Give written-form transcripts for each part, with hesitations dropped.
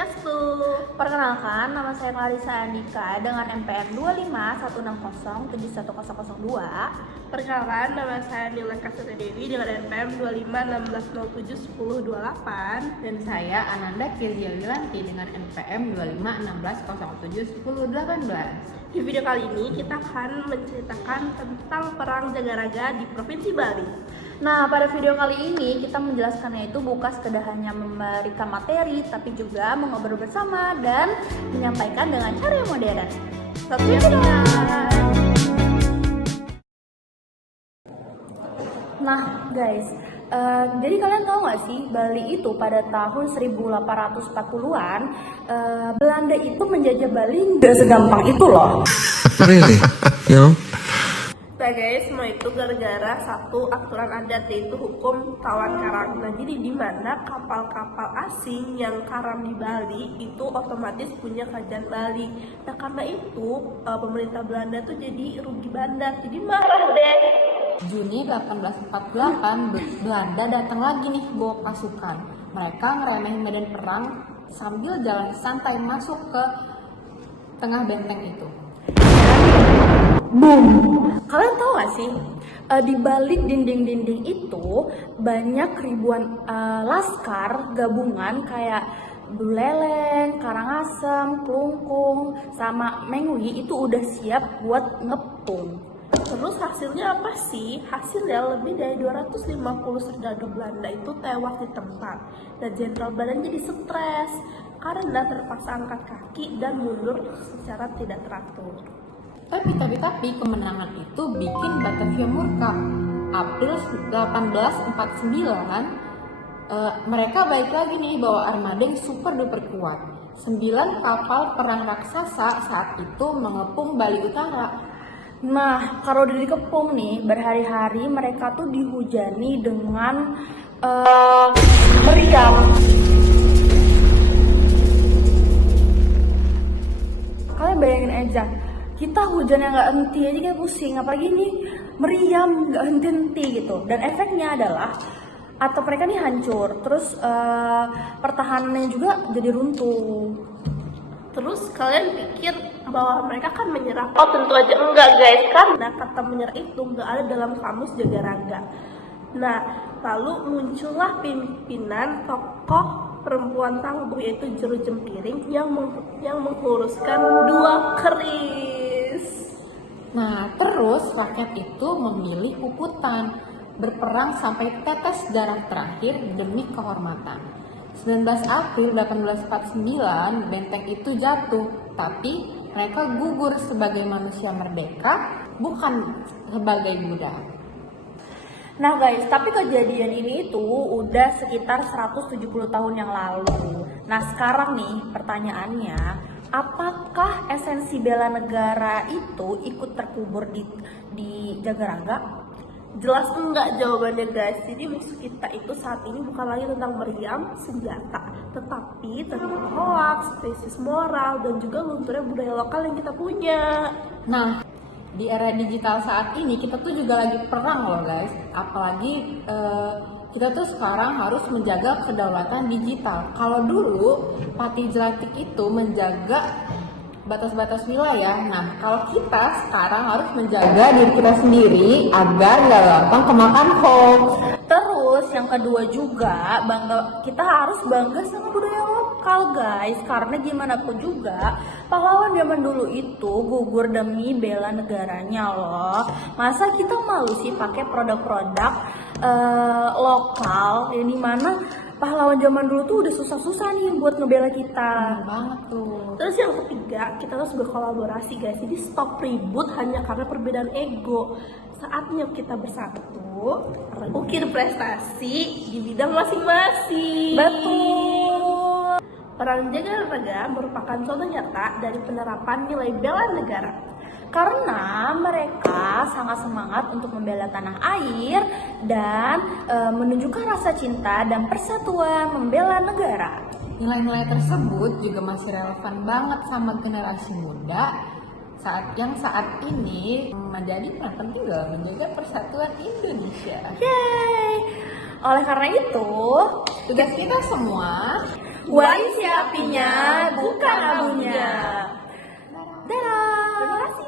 Swastiastu. Perkenalkan, nama saya Clarissa Andika dengan NPM 2516071002. Perkenalkan, nama saya Nila Kaseta Dewi dengan NPM 2516071028. Dan saya Ananda Kirzia Wilanti dengan NPM 2516071018. Di video kali ini kita akan menceritakan tentang Perang Jagaraga di Provinsi Bali. Nah, pada video kali ini kita menjelaskannya itu bukan sekedar hanya memberikan materi, tapi juga mengobrol bersama dan menyampaikan dengan cara yang modern. Nah, guys, jadi kalian tahu nggak sih Bali itu pada tahun 1840-an Belanda itu menjajah Bali nggak segampang itu loh. Really? You know? Nah guys, semua itu gara-gara satu aturan adat, yaitu hukum tawan karam. Nah jadi di mana kapal-kapal asing yang karam di Bali itu otomatis punya kerajaan Bali. Nah karena itu pemerintah Belanda tuh jadi rugi bandar, jadi marah deh. Juni 1848, Belanda datang lagi nih bawa pasukan. Mereka ngeremehin medan perang sambil jalan santai masuk ke tengah benteng itu. Boom! Kalian tahu gak sih, di balik dinding-dinding itu banyak ribuan laskar gabungan kayak Buleleng, Karangasem, Klungkung, sama Mengwi itu udah siap buat ngepung. Terus hasilnya apa sih? Hasilnya lebih dari 250 serdadu Belanda itu tewas di tempat. Dan Jenderal Belanda jadi stres karena terpaksa angkat kaki dan mundur secara tidak teratur. Tapi kemenangan itu bikin Batavia murka. April 1849, mereka balik lagi nih bawa armada yang super duper kuat. 9 kapal perang raksasa saat itu mengepung Bali Utara. Nah, kalau udah dikepung nih, berhari-hari mereka tuh dihujani dengan meriam. Kalian bayangin aja, kita hujan yang nggak henti aja kayak pusing, apalagi nih meriam nggak henti-henti gitu. Dan efeknya adalah atap mereka nih hancur, terus pertahanannya juga jadi runtuh. Terus kalian pikir bahwa mereka kan menyerah? Oh tentu aja enggak guys, karena kata menyerah itu enggak ada dalam kamus Jagaraga. Nah lalu muncullah pimpinan tokoh perempuan tangguh, yaitu Juru Jempiring yang menguruskan 2 keris. Nah, terus rakyat itu memilih puputan, berperang sampai tetes darah terakhir demi kehormatan. 19 April 1849, benteng itu jatuh, tapi mereka gugur sebagai manusia merdeka, bukan sebagai budak. Nah guys, tapi kejadian ini itu udah sekitar 170 tahun yang lalu. Nah sekarang nih pertanyaannya, apakah esensi bela negara itu ikut terkubur di Jagaraga? Jelas enggak jawabannya guys. Jadi musuh kita itu saat ini bukan lagi tentang meriam senjata, tetapi tentang hoax, krisis moral, dan juga lunturnya budaya lokal yang kita punya. Nah, di era digital saat ini kita tuh juga lagi perang loh guys. Apalagi kita tuh sekarang harus menjaga kedaulatan digital. Kalau dulu Patih Jelatik itu menjaga batas-batas wilayah. Nah, kalau kita sekarang harus menjaga diri kita sendiri agar gak gampang kemakan hoax. Terus yang kedua juga kita harus bangga sama budaya lokal guys, karena gimana pun juga pahlawan zaman dulu itu gugur demi bela negaranya loh. Masa kita malu sih pakai produk-produk lokal yang dimana pahlawan zaman dulu tuh udah susah-susah nih buat ngebela kita. Banget tuh. Terus yang ketiga, kita harus berkolaborasi guys. Jadi stop ribut hanya karena perbedaan ego. Saatnya kita bersatu, ukir prestasi di bidang masing-masing. Betul. Perang Jagaraga merupakan contoh nyata dari penerapan nilai bela negara. Karena mereka sangat semangat untuk membela tanah air dan menunjukkan rasa cinta dan persatuan membela negara. Nilai-nilai tersebut juga masih relevan banget sama generasi muda saat ini menjadi peran penting dalam menjaga persatuan Indonesia. Yeay! Oleh karena itu, Tugas kita semua Koalisi apinya bukan abunya. Dadah. Terima kasih.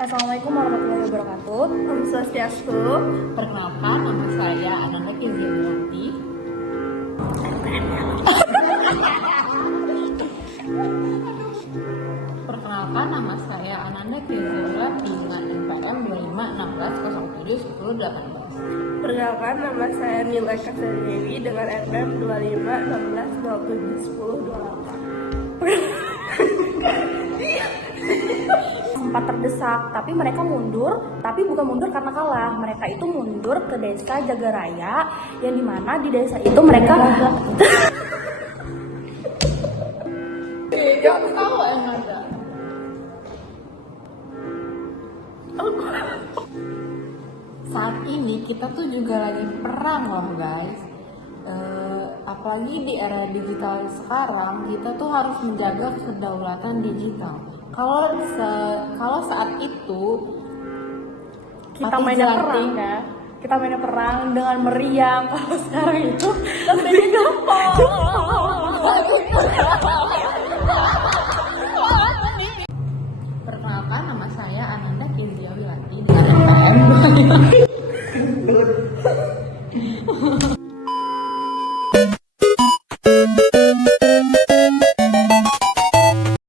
Assalamualaikum warahmatullahi wabarakatuh. Om Swastiastu. Perkenalkan, nama saya Ananda Kiziawati. Perkenalkan, nama saya Ananda Kiziawati dengan NPM 2516071018. Perkenalkan, nama saya Nila Kasari dengan NPM 2516071028. Sempat terdesak, tapi mereka mundur, tapi bukan mundur karena kalah. Mereka itu mundur ke desa Jagaraya, yang dimana di desa itu mereka Jangan tahu yang ada. Saat ini kita tuh juga lagi perang loh guys. Apalagi di era digital sekarang, kita tuh harus menjaga kedaulatan digital. Kalau saat itu kita Mati mainnya Jati. perang ya. Kita mainnya perang dengan meriam. Kalau sekarang itu lebih gampang.